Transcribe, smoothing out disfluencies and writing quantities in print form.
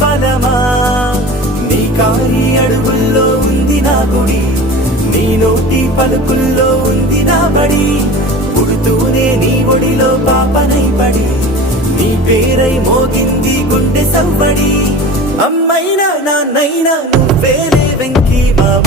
బలమా నీ కాలి అడుగుల్లో ఉంది నా గుడి నీ నోటి పలుకుల్లో ఉంది నా బడి పుడుతూనే నీ ఒడిలో పాపనై పడి నీ పేరై మోగింది గుండె సవ్వడి అమ్మైనా నాన్నైనా నువ్వేలే వెంకీ మామ